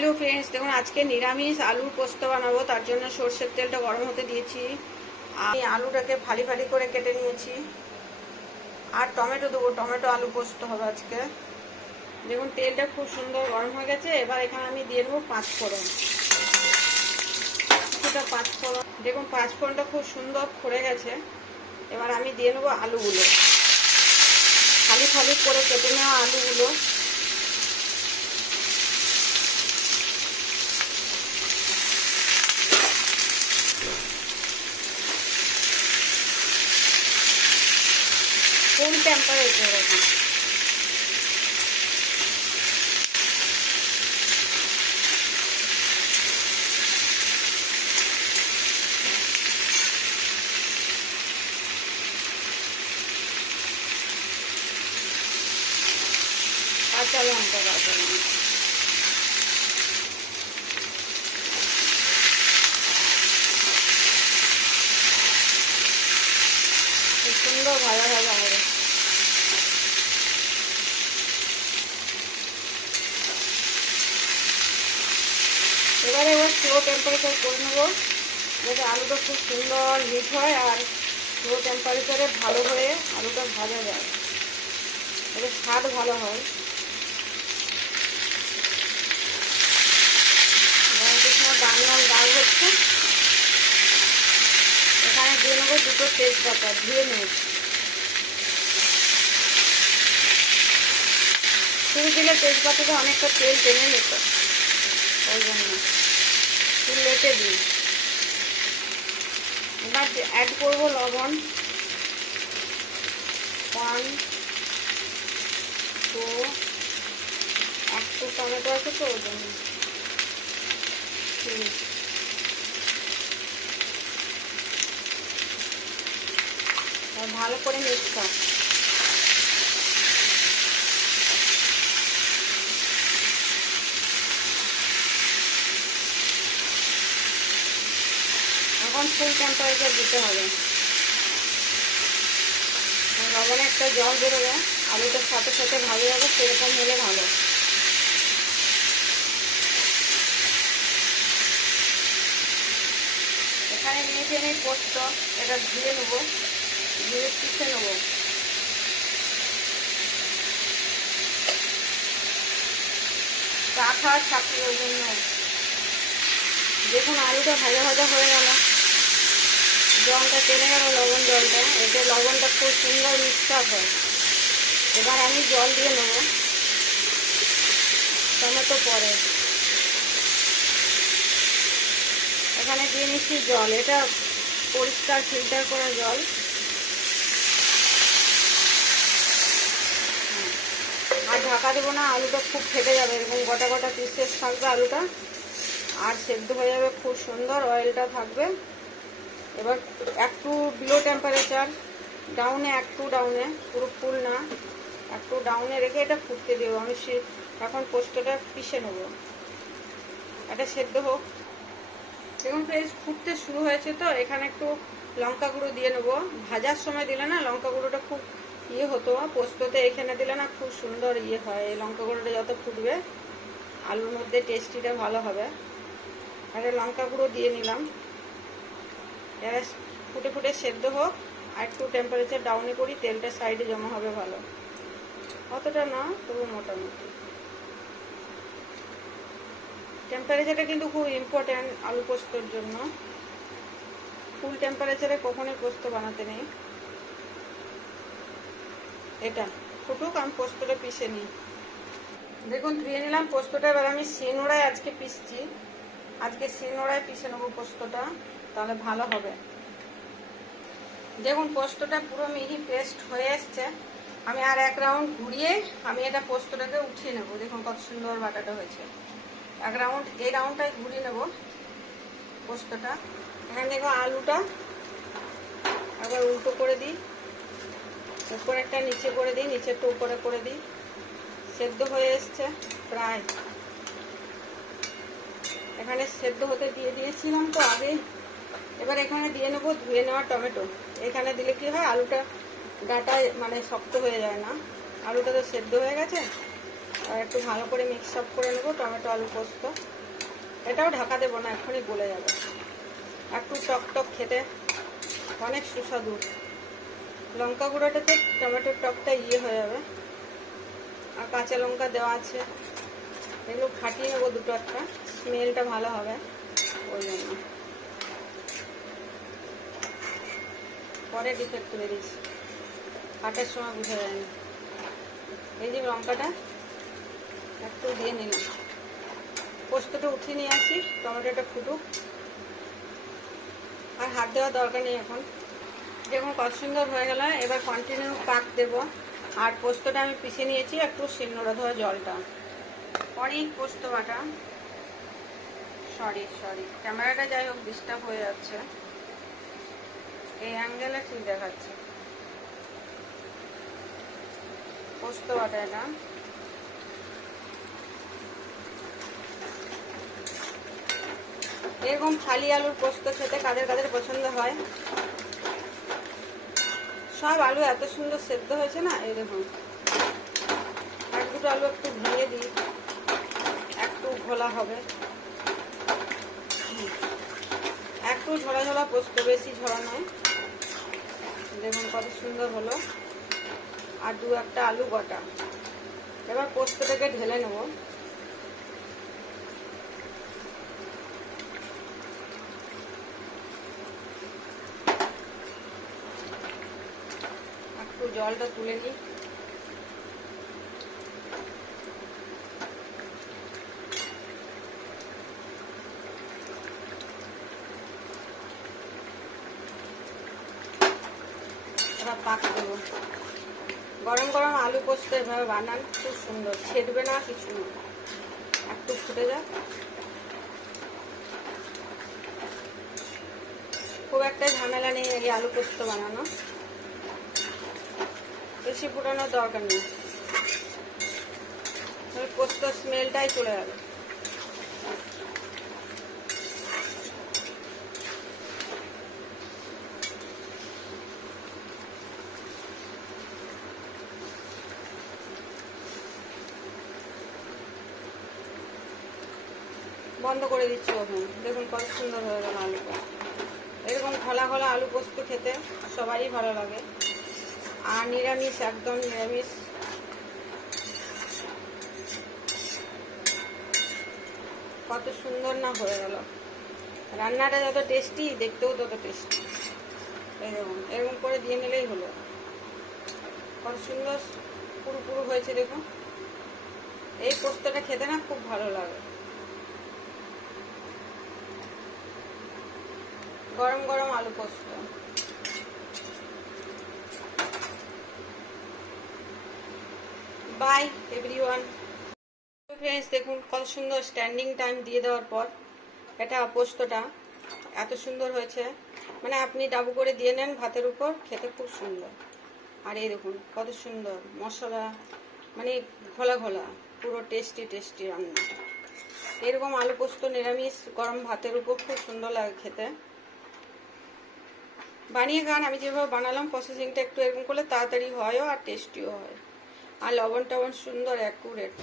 Hello friends, দেখুন আজকে নিরামিষ আলুর পোস্ত বানাবো। তার জন্য সরষের তেলটা গরম হতে দিয়েছি। আমি আলুটাকে ফালি ফালি করে কেটে নিয়েছি। আর টমেটো দেবো, টমেটো আলু পোস্ত হবে আজকে। দেখুন তেলটা খুব সুন্দর গরম হয়ে গেছে। এবার এখানে আমি দিয়ে দেবো পাঁচফোড়ন, কিছুটা পাঁচফোড়ন। দেখুন পাঁচফোড়নটা খুব সুন্দর ফুটে গেছে। এবার আমি দিয়ে নেবো আলুগুলো, ফালি ফালি করে কেটে নেওয়া আলুগুলো। ফুল টেম্পারেচার এখন। কাঁচা লঙ্কা বাটানো, খুব সুন্দর ভাজা ভাজা হবে। এবার স্লো টেম্পারেচার করে নেবো, যাতে আলুটা খুব সুন্দর হিট হয় আর স্লো টেম্পারেচারে ভালো হয়ে আলুটা ভাজা যায়, এবার স্বাদ ভালো হয়। ডাল হচ্ছে, এখানে দিয়ে নেবো দুটো তেজপাতা, ধুয়ে নিয়েছি। শুরু দিলে তেজপাতাটা অনেকটা তেল টেনে নিত, ওই জন্য একটু লেটে দিই। এবার অ্যাড করবো লবণ, 1 2, একটু টমেটো আছে তো ওই জন্য। ভালো করে মিক্স কর। এখন ফুল টেম্পারেচার দিতে হবে। লবণে একটা জল বেরোবে, আলুটার সাথে সাথে ভালো যাবে, সেরকম হলে ভালো। এখানে নিয়েছি আমি পোস্ত, এটা ধুয়ে নেবো, ধুয়ে পিষে নেবো। চা খাওয়ার ছাকরি, ওই জন্য। দেখুন আলুটা ভাজা ভাজা হয়ে গেল, জলটা টেনে গেল, লবণ জলটা, এতে লবণটা খুব সুন্দর মিক্স আপ হয়। এবার আমি জল দিয়ে নেব, টমেটো পরে। এখানে দিয়ে নিচ্ছি জল, এটা পরিষ্কার ফিল্টার করা জল। আর ঢাকা দেবো না, আলুটা খুব ফেটে যাবে, এরকম গোটা গোটা পিসেস থাকবে আলুটা, আর সেদ্ধ হয়ে যাবে খুব সুন্দর, অয়েলটা থাকবে। এবার একটু বিলো টেম্পারেচার, ডাউনে, একটু ডাউনে, পুরো ফুল না, একটু ডাউনে রেখে এটা ফুটতে দেবো। আমি এখন পোস্তটা পিষে নেবো, এটা সেদ্ধ হোক। দেখুন ফ্রেন্ডস, ফুটতে শুরু হয়েছে তো, এখানে একটু লঙ্কা গুঁড়ো দিয়ে নেবো। ভাজার সময় দিলে না লঙ্কা গুঁড়োটা খুব হতো, পোস্ততে এখানে দিলে না খুব সুন্দর হয়। এই লঙ্কা গুঁড়োটা যত ফুটবে আলুর মধ্যে টেস্টিটা ভালো হবে। আর লঙ্কা গুঁড়ো দিয়ে নিলাম। এবার ফুটে ফুটে সেদ্ধ হোক, আর একটু টেম্পারেচার ডাউনে করি, তেলটা সাইডে জমা হবে ভালো, অতটা না তবু মোটামুটি। টেম্পারেচারটা কিন্তু খুব ইম্পর্ট্যান্ট আলু পোস্তর জন্য। ফুল টেম্পারেচারে কখনোই পোস্ত বানাতে নেই। এটা ফুটুক, আমি পোস্তটা পিষে নিই। দেখুন ধুয়ে নিলাম পোস্তটা। এবার আমি শিলনোড়ায় আজকে পিষছি, আজকে শিলনোড়ায় পিষে নেবো পোস্তটা, তাহলে ভালো হবে। দেখুন পোস্তটা পুরো মিহি পেস্ট হয়ে এসছে। আমি আর এক রাউন্ড ঘুরিয়ে আমি এটা পোস্তটাকে উঠিয়ে নেবো। দেখুন কত সুন্দর বাটাটা হয়েছে। এক রাউন্ড, এই রাউন্ডটাই ঘুরিয়ে নেবো পোস্তটা। এখানে দেখো আলুটা আবার উল্টো করে দিই, উপরেরটা নিচে করে দিই, নিচেরটা উপরে করে দিই। সেদ্ধ হয়ে এসছে প্রায়, এখানে সেদ্ধ হতে দিয়ে দিয়েছিলাম তো আগে। এবার এখানে দিয়ে নেবো ধুয়ে নেওয়া টমেটো। এখানে দিলে কি হয়, আলুটা ডাটা মানে শক্ত হয়ে যায় না, আলুটা তো সেদ্ধ হয়ে গেছে। আর একটু ভালো করে মিক্স আপ করে নেবো টমেটো আলু পোস্ত। এটাও ঢাকা দেবো না, এখনই গলে যাবে। একটু টক টক খেতে অনেক সুস্বাদু। লঙ্কা গুঁড়োটাতে টমেটোর টকটা হয়ে যাবে, আর কাঁচা লঙ্কা দেওয়া আছে, এগুলো ফাটিয়ে নেবো দুটো, একটা স্মেলটা ভালো হবে ওই জন্য। পরে ডিফেক্ট তুলে দিচ্ছি, কাটার সময় বুঝা যায়নি। এই যে লঙ্কাটা একটু দিয়ে নিলাম, পোস্তটা উঠিয়ে নিয়ে আসি, টমেটোটা ফুটুক। আর হাত দেওয়ার দরকার নেই এখন, দেখুন কত সুন্দর হয়ে গেল। এবার কন্টিনিউ পাক দেব। আর পোস্তটা আমি পিষে নিয়েছি, একটু শিলনোড়া ধোয়া জলটা, অনেক পোস্ত বাটা। সরি ক্যামেরাটা যাই হোক ডিস্টার্ব হয়ে যাচ্ছে, এই অ্যাঙ্গেলে ঠিক দেখাচ্ছে। পোস্ত বাটা এটা, এরকম খালি আলুর পোস্ত খেতে কাদের কাদের পছন্দ হয়। সব আলু এত সুন্দর সেদ্ধ হয়েছে না, এই দেখুন। এক দুটো আলু একটু ভেঙে দিই, একটু ঘোলা হবে, একটু ঝোড়া ঝোড়া পোস্ত, বেশি ঝোড়া নয়। দেখুন কত সুন্দর হলো। আর দু একটা আলু গোটা। এবার পোস্তটাকে ঢেলে নেব। একটু জলটা তুলে নিই। এবার পাক দেবো। গরম গরম আলু পোস্ত এভাবে বানান, খুব সুন্দর, ছেড়বে না কিছু না। একটু ফুটে যাক, খুব একটা ঝামেলা নেই এই আলু পোস্ত বানানো, বেশি ফুটানোর দরকার নেই, পোস্ত স্মেলটাই চলে যাবে। বন্ধ করে দিচ্ছি ওভেন। দেখুন কত সুন্দর হয়ে গেল আলু পোস্ত। এরকম ঘোলা ঘোলা আলু পোস্ত খেতে সবারই ভালো লাগে। আর নিরামিষ, একদম নিরামিষ। কত সুন্দর না হয়ে গেল। রান্নাটা যত টেস্টি, দেখতেও তত টেস্টি। এই দেখুন, এরকম করে দিয়ে নিলেই হলো। কত সুন্দর পুরো পুরো হয়েছে দেখুন। এই পোস্তটা খেতে না খুব ভালো লাগে। গরম গরম আলু পোস্ত। By everyone. ফ্রেন্ডস দেখুন কত সুন্দর স্ট্যান্ডিং টাইম দিয়ে দেওয়ার পর এটা পোস্তটা এত সুন্দর হয়েছে, মানে আপনি ডাবু করে দিয়ে নেন ভাতের উপর, খেতে খুব সুন্দর। আর এই দেখুন কত সুন্দর মশলা, মানে ঘোলা ঘোলা, পুরো টেস্টি টেস্টি রান্না। এরকম আলু পোস্ত নিরামিষ গরম ভাতের উপর খুব সুন্দর লাগে খেতে। বানিয়ে খান, আমি যেভাবে বানালাম প্রসেসিংটা একটু এরকম করলে তাড়াতাড়ি হয়ও আর টেস্টিও হয়। আর লবণ টবণ সুন্দর অ্যাকুরেট।